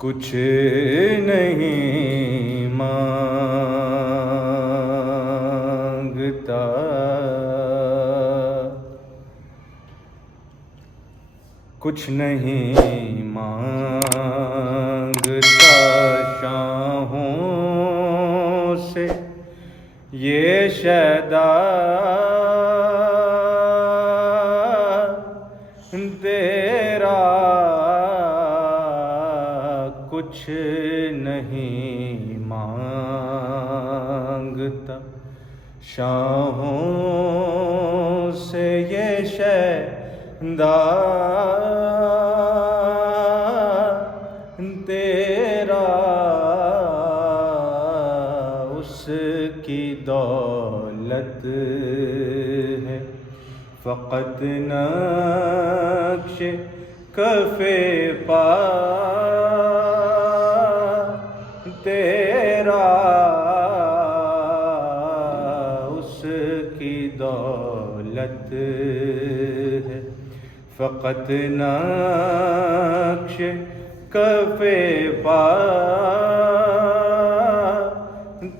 कुछ नहीं मांगता, कुछ नहीं मांगता शाहों से ये शैदा तेरा, कुछ नहीं मांगता शाहों से ये शैदा तेरा, उसकी दौलत है फ़क़त नक्श कफ़े पा तेरा, उसकी दौलत है फ़क़त नक्श कफ़े पा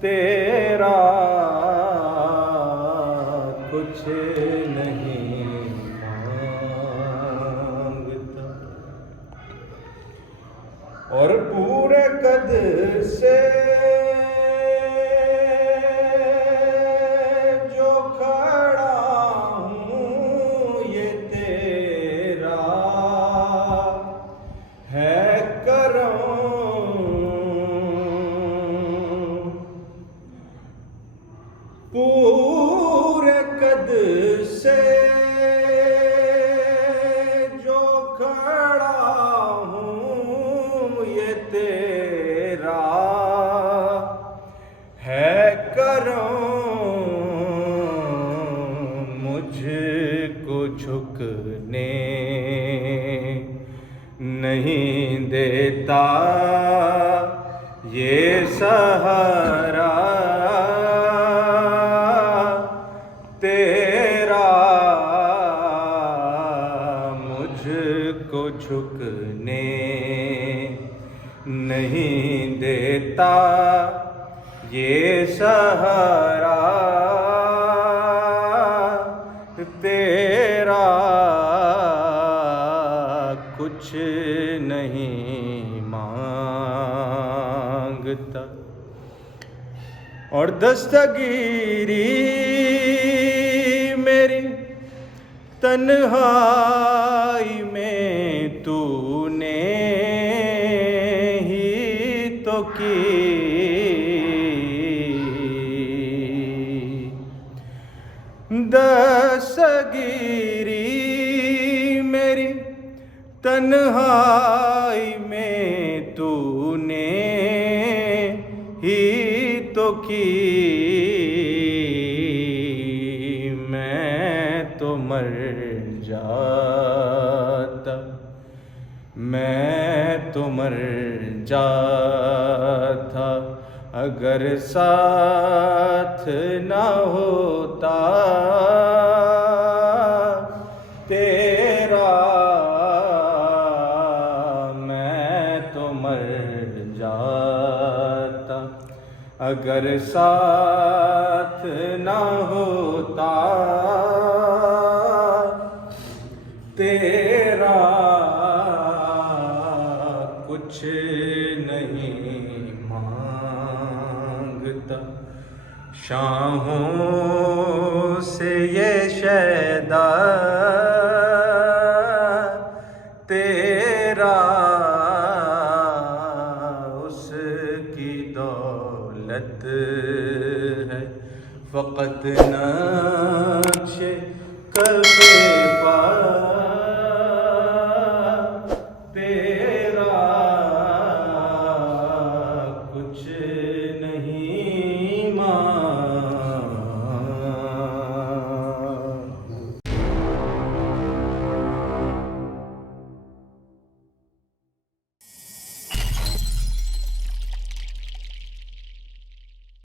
तेरा, कुछ नहीं मांगता। और पूरे कद से जो खड़ा हूँ ये तेरा है करम, पूरे कद से जो खड़ा हूँ ये तेरा है करम, मुझको झुकने नहीं देता ये सहारा तेरा, मुझको झुकने नहीं देता ये सहारा तेरा, कुछ नहीं मांगता। और दस्तगीरी मेरी तन्हाई में तूने ही तो की, दस्तगीरी मेरी तन्हाई में तूने ही तो की, मैं तो मर जाता, मैं तो मर जाता अगर साथ ना होता तेरा, मैं तो मर जाता अगर साथ ना होता तेरा, कुछ नहीं मांगता शाहों से ये शैदा तेरा, उसकी दौलत है फ़क़त नक्श कफ़े